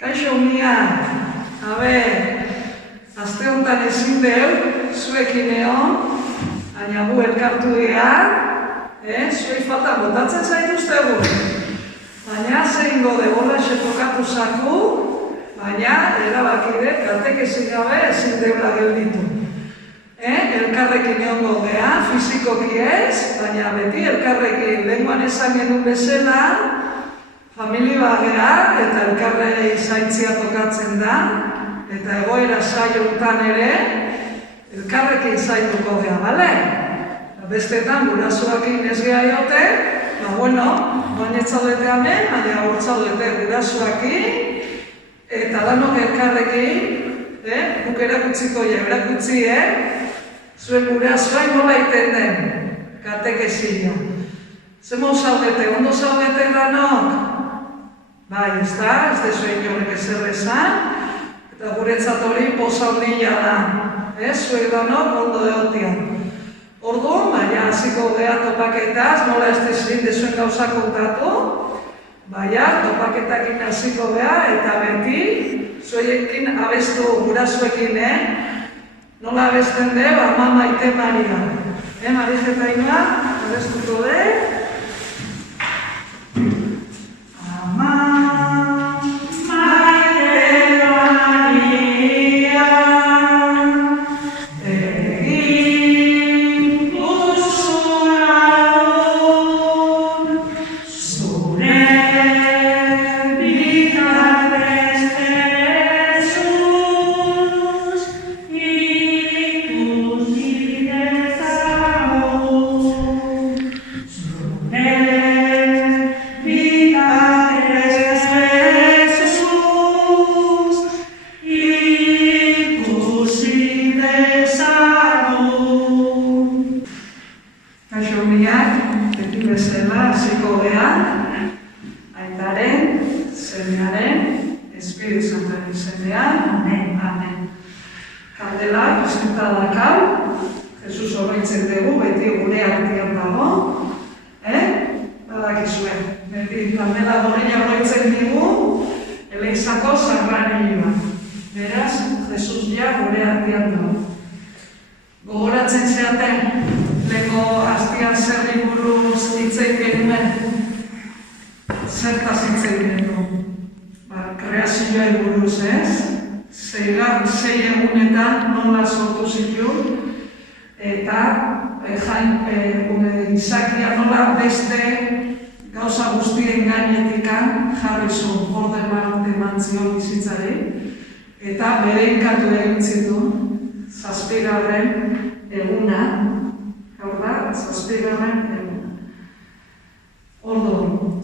Kaixo unia, azte honetan ezin deu, zuekin egon, baina gu elkartu ea, zuei falta botatzen zaituztegu. Baina zein gode borraxe tokatu zaku, baina erabakide katekezik gabe ezin deula gelditu. Elkarrekin egon godea, fizikoki ez, baina beti elkarrekin lenguan esan genuen bezala, familia bagera eta elkarrei zaintzia tokatzen da, eta egoera saiontan ere, elkarrekin zaituko gea, bale? Bestetan, gurasoakin ez geha jote, baina etzaudete hemen, baina hortzaudete gurasoakin, eta danok elkarrekin, guk erakutziko erakutzi, zuen gurasoa nola iten den, katekezia. Zemo zaudete, ondo zaudete danok? Bai, ez da, ez dezuen jorek ezer esan, eta guretzat hori poza handia da, zuek danok ondo egotia. Orduan, baina hasiko gea topaketaz, nola ez dezuen gauza kontatu, baina topaketakin hasiko gea, eta beti, zuekin abestu gurasoekin, nola abesten de, ama Maite Maria. Marizeta ina, abestuko de. Gogoratzen zeaten, lego hastian zerri buruz hitzen genuen, zertaz hitzen genuen. Kreazioa buruz ez, sei egunetan nola sortu zituen, eta izakia nola beste gauza guztien gainetikan jarri zuen ordenan eman zion bizitzari, eta bere inkatu egin zituen. Zazpigarren eguna, gaur da, zazpigarren eguna. Orduan,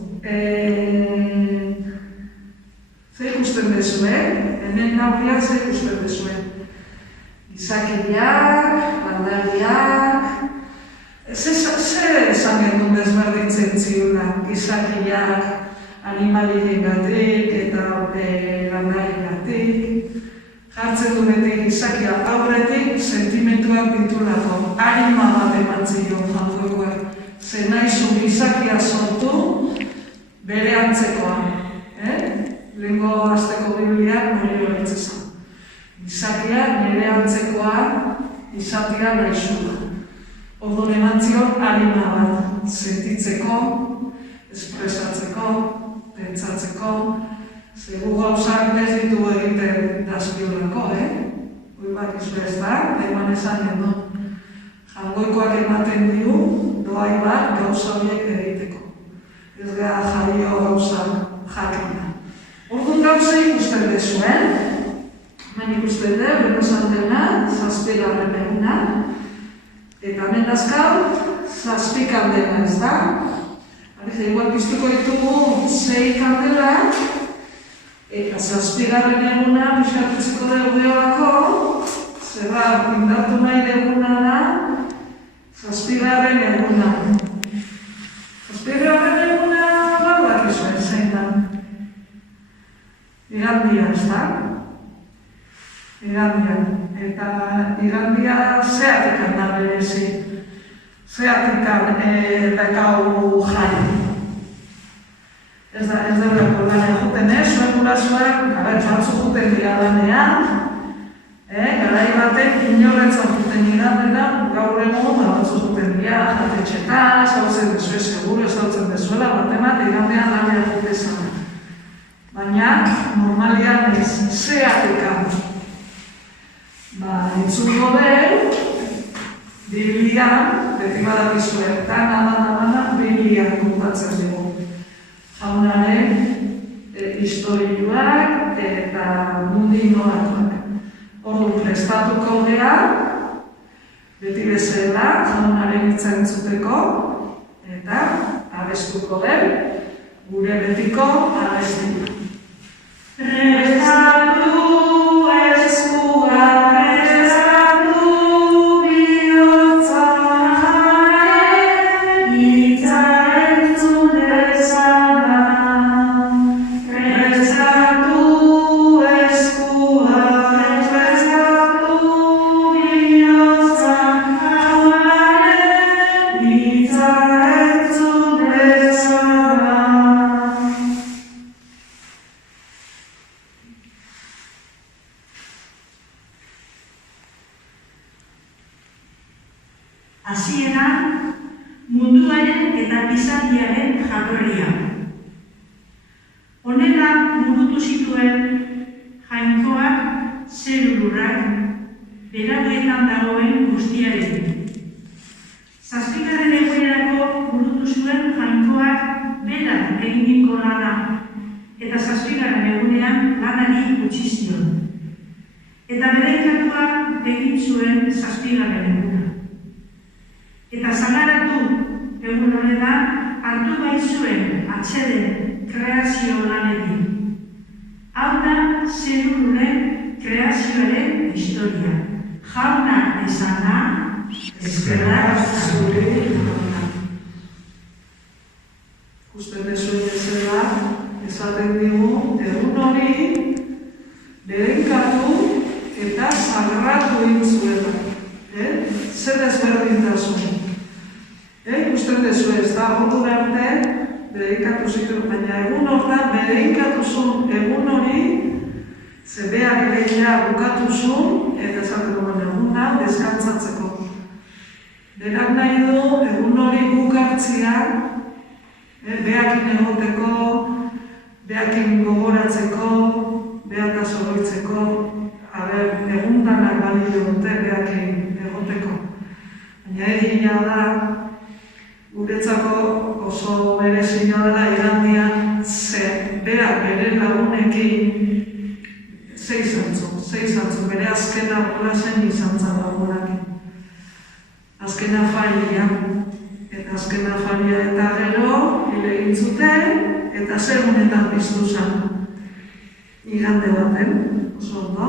ze ikusten dezuen, hemen nauriak ze ikusten dezuen. Izakiak, bandariak, ze esan genuen desberdintzen ziula, izakiak, animalien gatik eta bandariak jartzen du beti gizakia aurretik sentimentuak ditulako, anima bat emantzio jangoekoak. Ze nahizu gizakia sortu bere antzekoa. Lehenko azteko bibliak hori horretzezan. Gizakia nire antzekoa izatea nahizula. Orduan emantzio anima bat sentitzeko, espresatzeko, pentsatzeko, zegu gauzak ez ditu egiten dazkiolako, Hoi bat izu ez da, eman esan gendu. Jangoikoak ematen digu, doai bat gauza horiek egiteko. Ez gara jaio gauza jakina. Orduan gauza ikusten dezuen, hemen ikusten dut, beno zantena, zazpigarren eguna, eta hemen dazkau, zazpikandela ez da. Igual piztuko ditugu 6 kandelak, eta zazpigarren eguna pixkatutzeko deudeolako, zeba indartu nahi deguna da, zazpigarren eguna. Zazpigarren eguna baudak izuen zein da. Igandia, ez da? Igandia. Eta igandia zeatikan da berezi. Zeatikan dekau jai. Ez da berako lanea juten, zuen gurasoak, batzuk juten dira lanean, garai batek inorretzan juten dira dela, gaur egun batzuk juten dira, jatetxetan, zautzen dezue, seguro zautzen dezuela, batemat igandean lanea jutezan. Baina, normalian ez, zeatekan. Entzungo den, Biblian, beti badakizue, dana Biblian kontatzen dugu. Jaunaren historioak eta mundi nolatuak. Ordu prestatuko gea, beti bezala, jaunaren hitza entzuteko, eta abestuko den, gure betiko abestia. Prestatu eskua, prestatu bihotza, hitza entzun dezala. Prestatu eskua, prestatu bihotza, hitza entzun dezala. Hasieran, munduaren eta gizartearen jatorria. Honela burutu zituen jainkoak zelulurrak berauetan dagoen guztiarekin. Zazpigarren egunerako burutu zuen jainkoak berak eginiko lana eta zazpigarren egunean lanari utzi zion. Eta bereikatuak egin zuen zazpigarren eguna. Eta zagaratu egun horretan hartu baitzuen atseden kreazio lanetik. Hau da zeluluren kreazioaren historia. Jauna esana, eskerrak zure jauna. Usten dezuen bezala, esaten digu, egun hori berenkatu eta sagratu egin zuela. Zer ezberdintasun. Ikusten dezu ez da, ordu arte bereikatu zitu, baina egun hortan bereikatu zuen egun hori zebeak egitea bukatu zuen eta esaten duen eguna deskantzatzeko. Berak nahi du egun hori bukartzia, behakin egoteko, behakin gogoratzeko, behataz oroitzeko, egundanak balio dute behakin egoteko. Baina egina da, guretzako oso berezia dela igandean berak bere lagunekin zei zantzu, bere azkena gurasen izan zan lagunak. Azkena faria, eta azkena faria eta gero, hile egin zuten, eta segunetan piztu zan. Igande baten, oso ondo.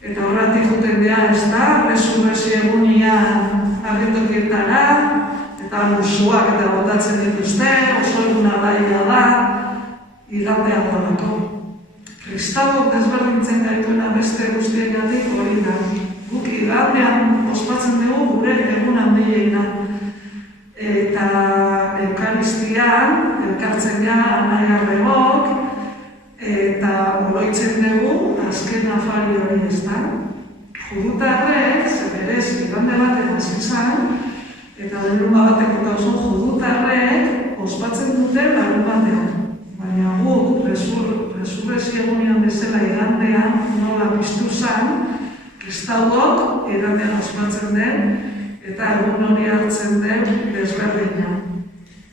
Eta horretik juten beha ez da, resurrezi egunian agintokietara, eta musuak eta botatzen dituzte, oso eguna daia da, igandean dalako. Kristauok desberdintzen gaituena beste guztiengatik hori da. Guk igandean ospatzen dugu gure egun handieina. Eta Eukaristian, elkartzen gara anaiarrebok, eta oroitzen dugu azken afari hori ez da. Judutarrek, zeberez, igande baten hasi zan, eta larunba bateko gauzon judutarrek ospatzen dute larunbatean. Baina guk, resurrezio egunean bezala igandean, nola piztu zan, kristauok igandean ospatzen den, eta egun hori hartzen den desberdina.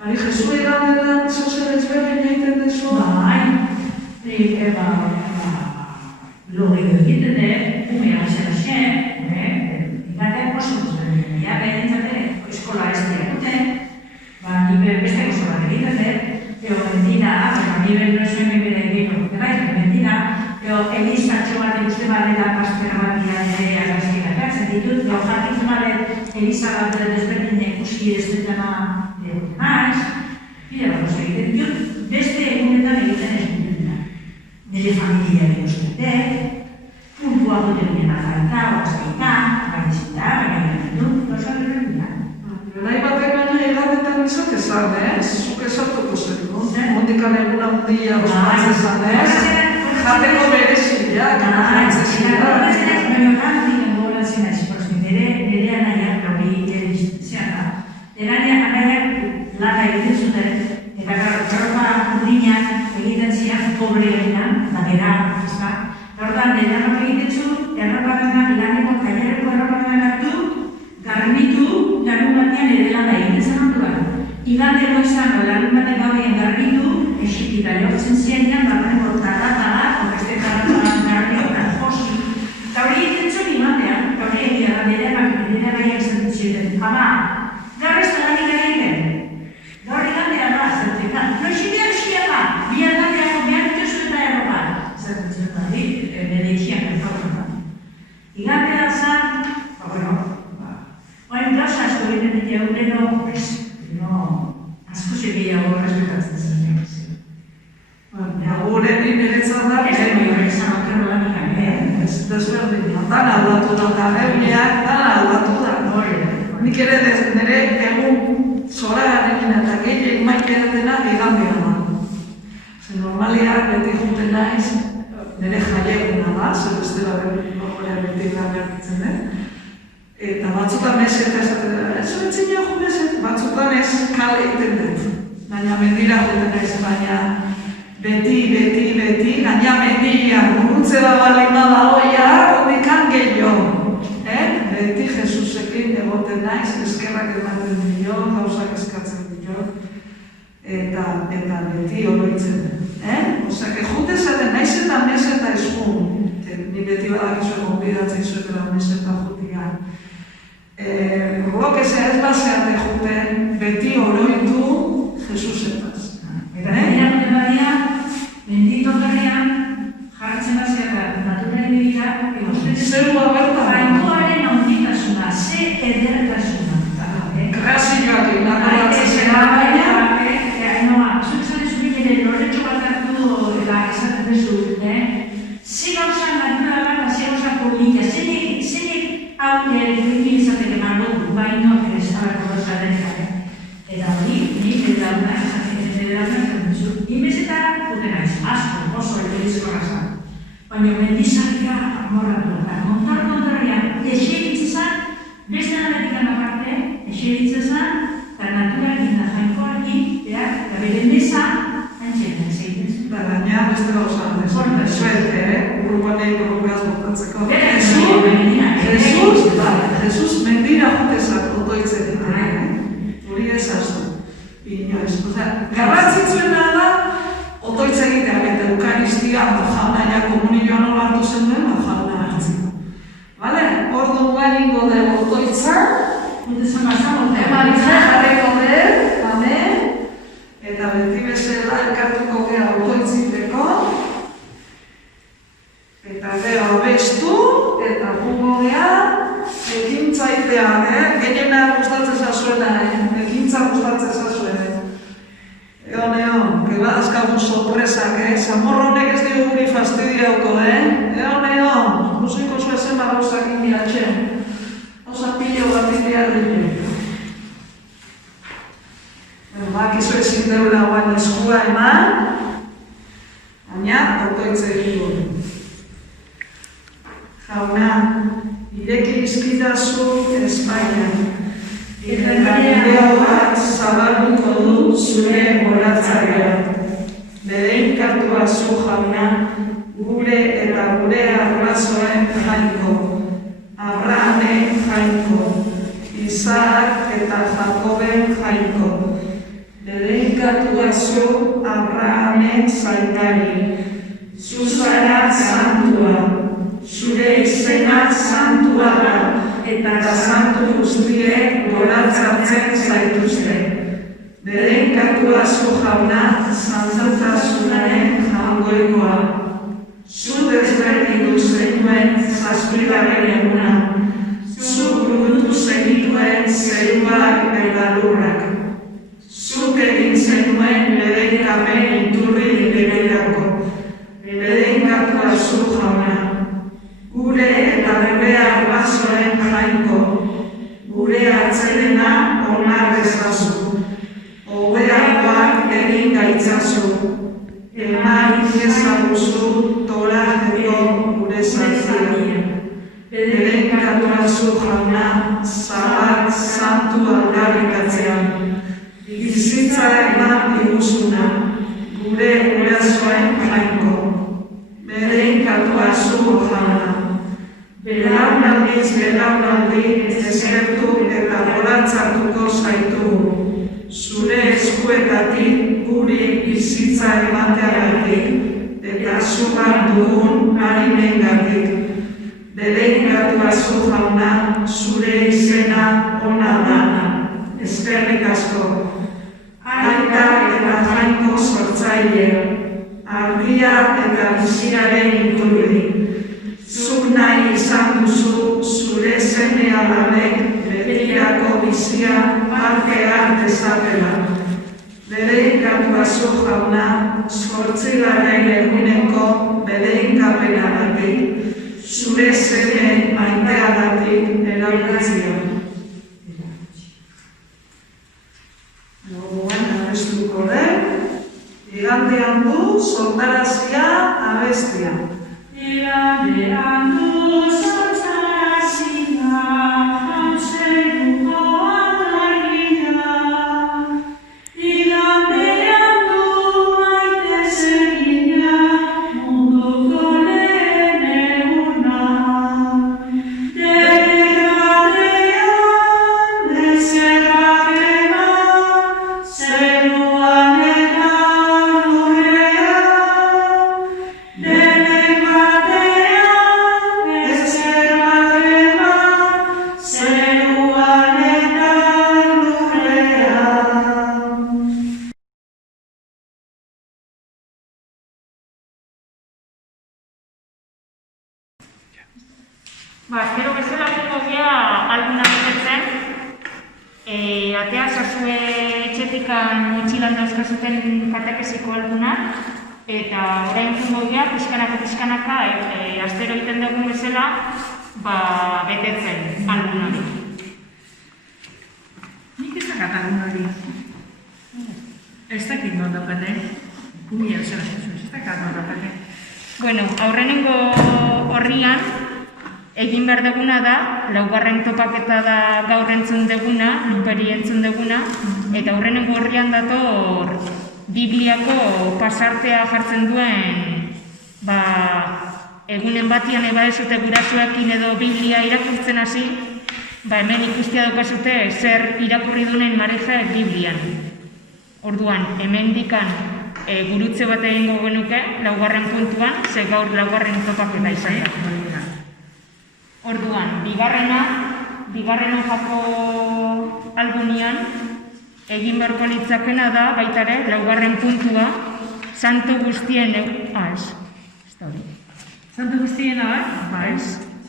Ari, Jesu igandean zoze desberdina egiten dezu? Lo egiten dut, umea zera zen, igaten oso desberdina, behintzate eskola ez diakuten, nire beste eskola egiten dut, Bentina, nire noizuen bere egin, Bentina, Elizatxo bat uste badela paspera bat gira agazkira katzen ditut, jakitzen badet Eliza bat desberdin ikusi ez dutena maiz, bide bat egiten ditut, beste egunetan egiten ez dutena. Nire familia ikusten dut, puntua dut egiten azalta, oazkaita, gaizita, baina dut, oso dut. Nahi batek baina egatetan izate zan, zuk esatuko zen, mundikan handia ospatzen ez? Jateko bereziak, jantzeziak. Nire anaiak hori zean da. Nire anaiak lana egiten zuten, eta garropa urdinak egiten zian pobre eginan, da bera, ez da. Hortan, nire anok egiten zu, erroparenak, laneko kailereko erroparenak hartu, garbitu, larun batean ere lana egiten zen onduan. Igande goizan, larun batean gaurien garbitu, esipita lehortzen zianian, barreneko taratadak, beste taratadak garbiak, josi. Eta hori egiten zuen igandean, hori egia da, nire gaiak zen zuten. Ama, gaur ez da lanik egiten. Gaur igandea da, zertekan. No xidean xiama, bian dandeako behar dituzu eta erropa. Zertetzen da, nire ixiak erropa. Igandea zan, oain gauza asko egiten ditea ureno, asko zegehiago respetatzen zen. Gure niretzat da, desberdin, dan aldatu da, eta berriak dan aldatu da. Nik ere nire egun zoragarekin eta gehiagin maikera dena igandea da. Normaliak beti juten naiz, nire jaieguna da, zer bestela beti garbitzen den. Eta batzutan meseta esaten dira, ez betzen jago meset, batzutan ez kale egiten dut. Baina mendira juten naiz, baina beti, gaina mendia, gurutze da bali bada hoia, hondikan gehiago. Beti Jesusekin egoten naiz, eskerrak ematen dio, gauzak eskatzen dio, eta beti oroitzen. Osea, jute zaten naiz eta meseta esku, ni beti badakizu gonbidatzen zuetela meseta jutia. Glokesea ez baseate juten, beti oroitu Jesusetaz. Eta nire badia, bendito berrian, jartzen bazea eta naturari dira, zerua bertan. Bainkoaren handitasuna, ze edertasuna. Grazioak inakolatzen zera baina, zuk zaren zubikere lorretxo bat hartu eta esaten dezu, ze gauza naturala eta ze gauza polita, zeinek hau egin izateke margotu, baino ez aberko gauza dena. Eta hori, nik eta una esaten dezu. Inbezetan, juten naiz, asko, oso elizko gazan. Baina mendizakia amorratu eta kontarrian eseritzen zan, beste analikan aparte, eseritzen zan, eta naturakin da jainkoakin, eta beren deza, antxetan zeiten zen. Baina beste gauzan, suerte, urbanei gorrobeaz botatzeko. Jesus mendira jutezak otoitzen ditu. Hori ez aztu. Garrantzitzuena da, otoitza egitea, eta eukaristia, jauna komunioan nola hartu zen duen, jauna hartziko. Ordu guaningo dugu otoitza, emaritza jarriko dugu, eta beti bezala elkartuko gara otoitziteko, eta gero abestu, eta jungo gara, ekintzaitea, gehiena gustatzen zazuena, ekintza gustatzen zazuena. Egon, que badazkagun sorpresak, Zamorro honek ez dugu guri fastidiauko, Egon, musiko zuezen gauzak indiatxen. Osa pilo bat indiar dut. Bakizu ezin deula guan eskua eman, baina otoitze egingo. Jauna, ireki izkidazu Espainan. Eta bideo bat zabalduko du zure moratzaia. Berein kartua zu jauna, gure eta gure arrazoen jainko, Abrahamen jainko, Isaac eta Jakoben jainko. Berein kartua zu Abrahamen zaitari. Zu zara santua, zure izena santua da. Eta santu guztiek goratzartzen zaituzte. Beren katua zu jauna, santutasunaren jangoikoa. Zu desberditu zenuen zazpilaren eguna. Zu burutu zenituen zeruak eta lurrak. Zuk egin zenuen beren kapen iturri bereirako. Beren katua zu jauna. Gure eta gure arbazoen jainko, gure atzelena onar ezazu, hobeagoak egin gaitzazu, ezaguzu torako gure zatia. Bedeinkatua zu jauna, zabak santu aldarrikatzean. Bizitza eman diguzuna, gure gurasoen jainko. Bedeinkatua zu jauna. Belaunaldiz belaunaldi ezkertu eta goratzatuko zaitugu. Zure eskuetatik guri bizitza emateagatik eta zugan dugun harimengatik. Bedeinkatua zu jauna, zure izena ona da. Eskerrik asko. Aita eta jainko sortzaile, argia eta biziaren iturri. Zuk nahi izan duzu zure seme alabek betirako bizia parte hartezatela. Bedeinkatua zu jauna, zortzigarren eguneko bedeinkapenagatik, zure seme maiteagatik erabiltzea. Gogoan abestuko den, igandean du sortarazia abestia. Igandean du sortarazia, jauzeruko atarria. Igandean du maite zegina, munduko lehen eguna. Espero bezala gingo gea alguna betetzen. Atea zazue etxetikan motxilan dauzkazuten katekesiko algunak. Eta orain gingo gea, pixkanaka, astero egiten dugun bezala, betetzen algunak. Nik ez dakat algunari. Ez dakit non daukate. Kumia zera zuzun, ez dakat non daukate. Bueno, aurrenengo horrian, egin behar duguna da, laugarren topaketa da gaur entzun duguna, luperi entzun duguna, eta aurrenengo horrian dator Bibliako pasartea jartzen duen, egunen batian eba ezute gurasoekin edo Biblia irakurtzen hasi, hemen ikustia daukazute zer irakurri dunen mareja Biblian. Orduan, hemen dikan gurutze bat egingo genuke, laugarren puntuan, ze gaur laugarren topaketa izan da. Orduan, bigarrena jako algunian, egin beharko litzakena da, baita ere, laugarren puntua, santo guztien Santo guztiena, bai?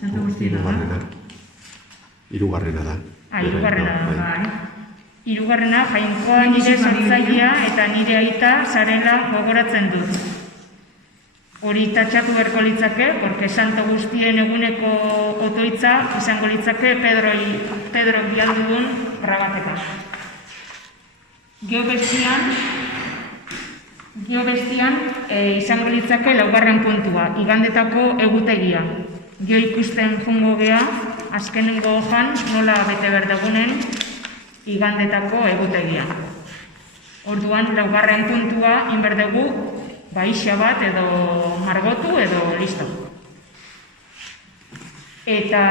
Santo guztiena, bai? Hirugarrena da. Hirugarrena da, Hirugarrena, jainkoa nire sortzailea eta nire aita zarela gogoratzen dut. Hori tatxatu beharko litzake, porque santo guztien eguneko otoitza izango litzake Pedro bialdudun rabateka. Geobestian izango litzake laugarren puntua, igandetako egutegia. Geo ikusten jungo gea, azkenengo hojan nola bete berdagunen igandetako egutegia. Orduan, laugarren puntua inberdegu baixa bat edo margotu edo listo. Eta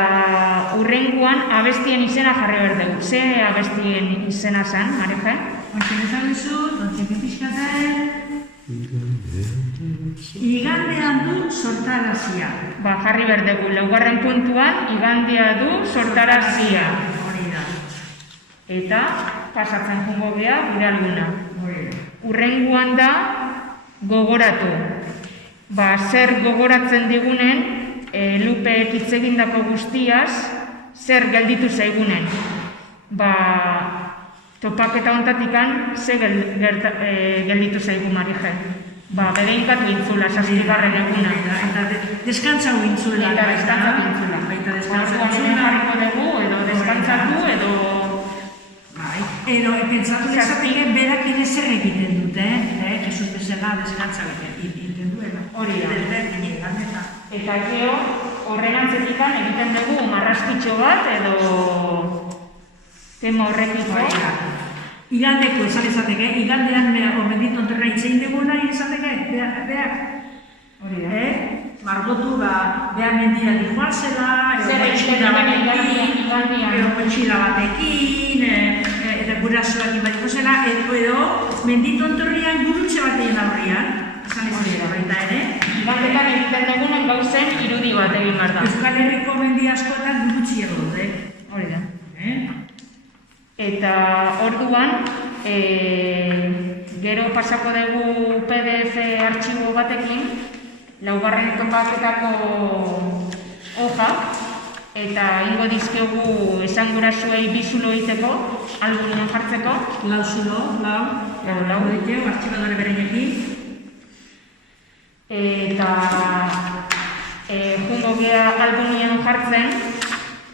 hurrengoan abestien izena jarri behar dugu. Ze abestien izena zen, Mareja? Hortzen ezan duzu, dontzeko pixkaten, igandean du sortarazia. Jarri behar dugu, laugarren puntuan igandea du sortarazia. Hori da. Eta pasatzen jungo gea gure alguna. Hori da. Hurrengoan da gogoratu. Zer gogoratzen digunen, Lupeek hitz egindako guztiaz, zer gelditu zaigunen. Topaketa ontatikan, zer gelditu zaigu, Marije. Bedeinkatu intzula, zazpigarren eguna. Eta deskantzau intzula. Eta deskantzatu intzula. Orduan jarriko dugu, edo deskantzatu, edo... Edo, pentsatu dezateke berak ere zer egiten dute, Jesus bezala deskantzau egiten du, Hori da. Desberdinak, eta. Eta gero, horren antzetikan egiten dugu marraskitxo bat edo tema horrekiko. Igandeko esan ezateke, igandean omendito onterra itzein duguna ezateke, beak. Hori da. Margotu beha mendira dijoazela, edo potxila batekin, eta gurasoak inbatiko zela, edo mendito onterrian gurutxe batean aurrian, esan ezateke baita ere. Igandetan egiten dugunen gauzen irudi bat egin behar da. Euskal Herriko mendi askotan gurutxia dut, Hori da. Eta orduan, gero pasako dugu PDF artxibo batekin, laugarren topaketako hoja, eta ingo dizkegu esan gurasoei bizulo egiteko, albunean jartzeko. Lau zulo, lau ditu, artxibadore bereinekin. Eta jungo gea albunean jartzen,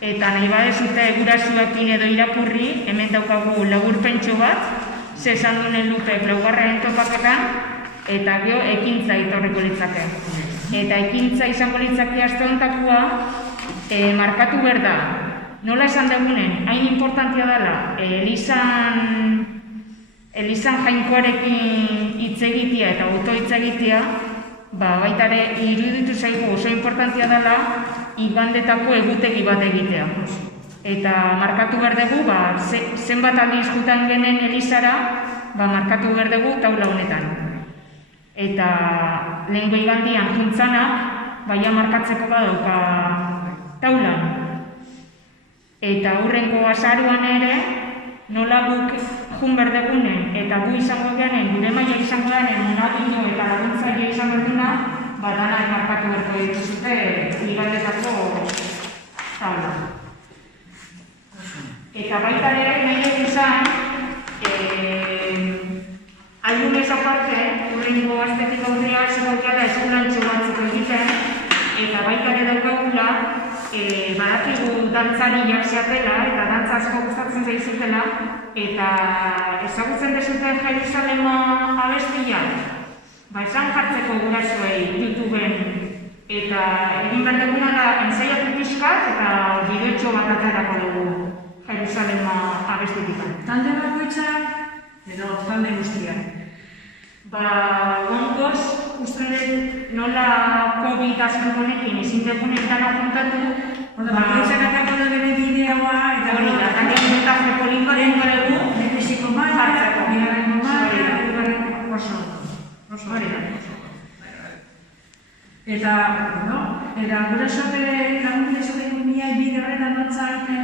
eta nahi badezute gurasoekin edo irakurri, hemen daukagu laburpentxo bat, ze esan duen Lupek laugarren topaketan, eta gero ekintza etorriko litzake. Eta ekintza izango litzake aste honetakoa, markatu behar da. Nola esan dugunen, hain importantia dela, Elizan jainkoarekin hitz egitea eta auto hitz egitea, baita ere iruditu zaigu oso importantia dela igandetako egutegi bat egitea. Eta markatu behar dugu, zenbat aldiz jutan genen Elizara, markatu behar dugu taula honetan. Eta lehenko igandian juntzanak, baina markatzeko badauka taulan. Eta hurrengo azaruan ere, nola guk jun behar dugunen, eta gu izango genen, gure maila izango genen, monagino eta laguntzaile izango duna, danak markatu beharko dituzute igandetako taula. Eta baita ere, nahi dut izan, albumez aparte, hurrengo astetik aurrea zegoekala eskulantxo batzuk egiten, eta baita ere daukagula, badakigu dantzariak zeatela, eta dantza asko gustatzen zaizutela, eta ezagutzen dezute Jerusalema abestia, esan jartzeko gurasoei YouTubeen, eta egin behar duguna da ensaiatu pixkat, eta bideotxo bat aterako dugu Jerusalema abestitik. Talde bakoitzak edo talde guztiak? Gongoz, uste dut nola COVID azken honekin ezin dugunen dana juntatu. Bakoitzak atako da bere bideoa eta hori da, eta metaje polikoren dugu lehenbiziko maila, bigarrengo maila, hirugarrengo oso. Hori da. Eta gurasoak ere lagunik esaten nia bide horretan notza egiten?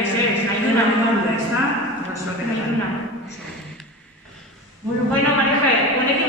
Ez, nahi duna. Ez da? Bueno, Mareje, honekin